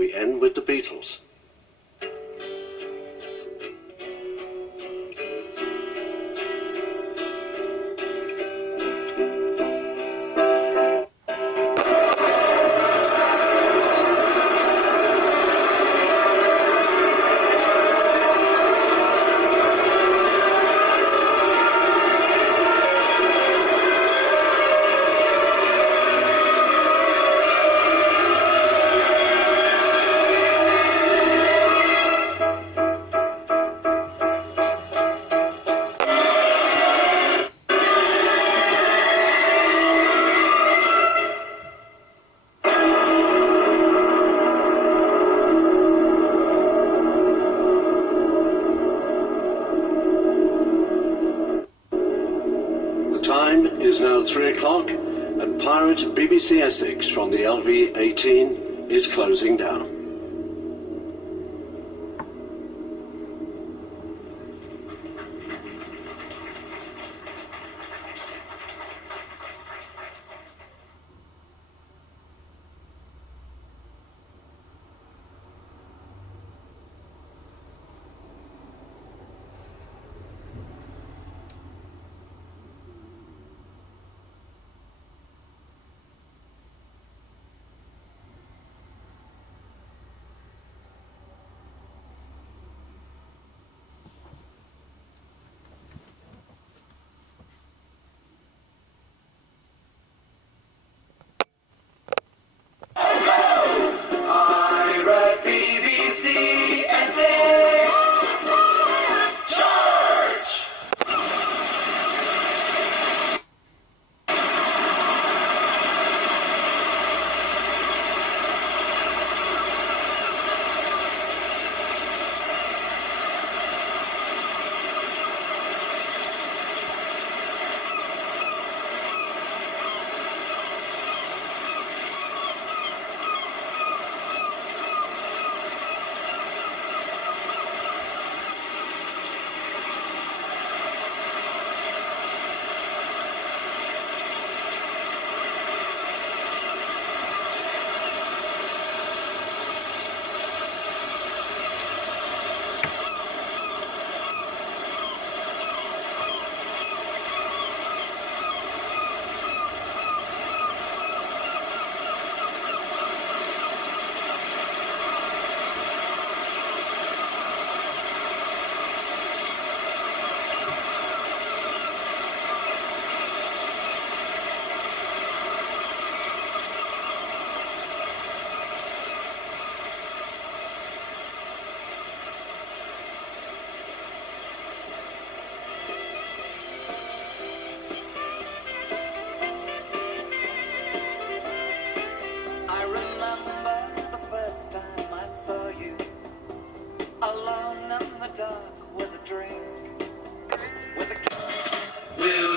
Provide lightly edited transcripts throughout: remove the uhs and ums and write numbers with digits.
we end with the Beatles. Is now 3 o'clock, and pirate BBC Essex from the LV-18 is closing down.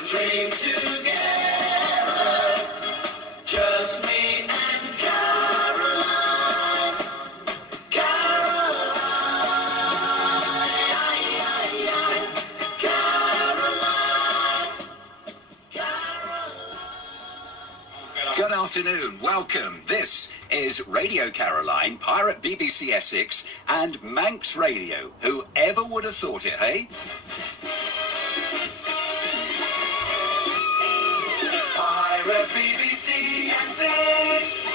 Dream together, just me and Caroline, Caroline, Caroline. Good afternoon, welcome. This is Radio Caroline, Pirate BBC Essex, and Manx Radio. Whoever would have thought it, hey? Pirate BBC Essex.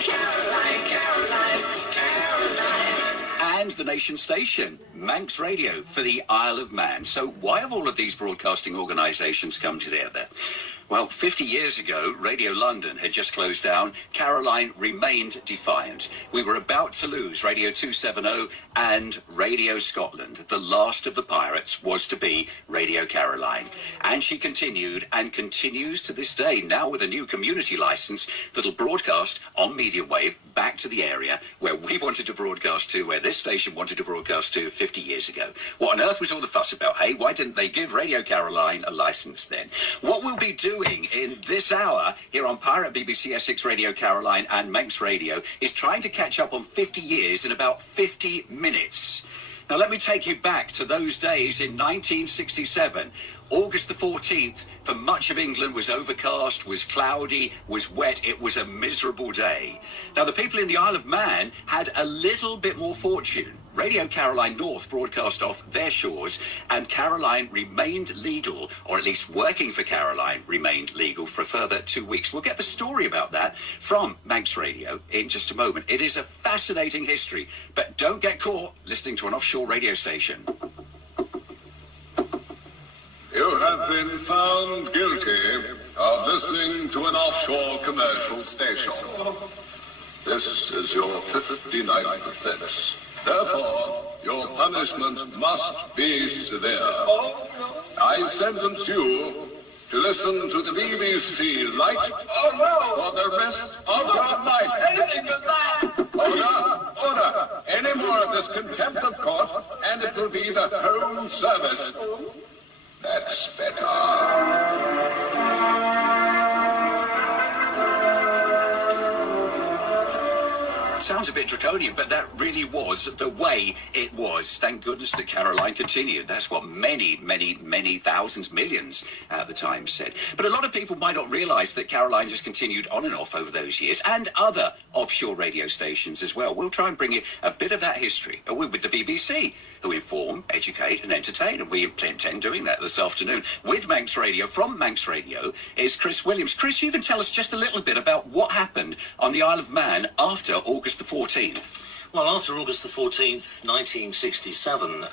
Caroline, Caroline, Caroline. And the nation station, Manx Radio, for the Isle of Man. So why have all of these broadcasting organisations come together? Well, 50 years ago, Radio London had just closed down. Caroline remained defiant. We were about to lose Radio 270 and Radio Scotland. The last of the pirates was to be Radio Caroline. And she continued and continues to this day, now with a new community licence that'll broadcast on medium wave back to the area where we wanted to broadcast to, where this station wanted to broadcast to 50 years ago. What on earth was all the fuss about, hey? Why didn't they give Radio Caroline a licence then? What we'll be doing in this hour here on Pirate BBC Essex, Radio Caroline and Manx Radio is trying to catch up on 50 years in about 50 minutes. Now let me take you back to those days in 1967. August the 14th for much of England was overcast, was cloudy, was wet. It was a miserable day. Now, the people in the Isle of Man had a little bit more fortune. Radio Caroline North broadcast off their shores, and Caroline remained legal, or at least working for Caroline remained legal for a further 2 weeks. We'll get the story about that from Manx Radio in just a moment. It is a fascinating history, but don't get caught listening to an offshore radio station. You have been found guilty of listening to an offshore commercial station. This is your 59th offense. Therefore, your punishment must be severe. I sentence you to listen to the BBC Light for the rest of your life. Anything but that! Order! Any more of this contempt of court, and it will be the Home Service. That's better. Sounds a bit draconian, but that really was the way it was. Thank goodness that Caroline continued. That's what many, many, many thousands, millions at the time said. But a lot of people might not realise that Caroline just continued on and off over those years, and other offshore radio stations as well. We'll try and bring you a bit of that history with the BBC, who inform, educate and entertain, and we intend doing that this afternoon with Manx Radio. From Manx Radio is Chris Williams. Chris, you can tell us just a little bit about what happened on the Isle of Man after August the 14th. Well, after August the 14th, 1967,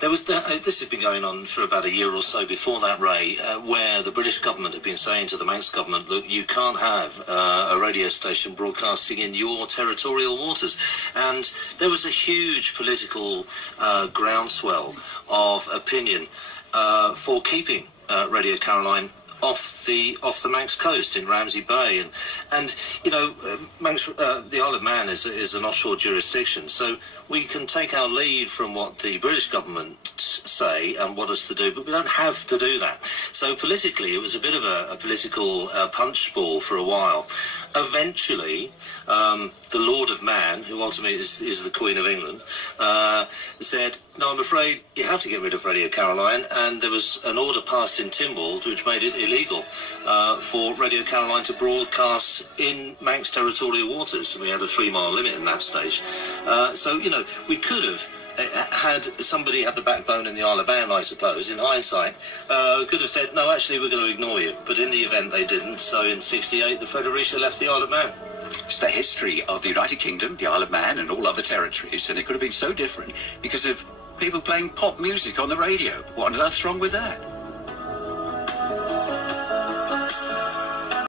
there was this had been going on for about a year or so before that, Ray, where the British government had been saying to the Manx government, look, you can't have a radio station broadcasting in your territorial waters. And there was a huge political groundswell of opinion for keeping Radio Caroline off the Manx coast in Ramsey Bay, and you know, the Isle of Man is an offshore jurisdiction, so we can take our lead from what the British government say and want us to do, but we don't have to do that. So politically, it was a bit of a political punch ball for a while. Eventually, the Lord of Man, who ultimately is the Queen of England, said, no, I'm afraid you have to get rid of Radio Caroline, and there was an order passed in Tynwald which made it illegal for Radio Caroline to broadcast in Manx territorial waters. We had a 3-mile limit in that stage. So, you know, we could have had somebody had the backbone in the Isle of Man, I suppose, in hindsight, could have said, no, actually, we're going to ignore you. But in the event, they didn't. So in 68, the Fredericia left the Isle of Man. It's the history of the United Kingdom, the Isle of Man, and all other territories, and it could have been so different because of people playing pop music on the radio. What on earth's wrong with that?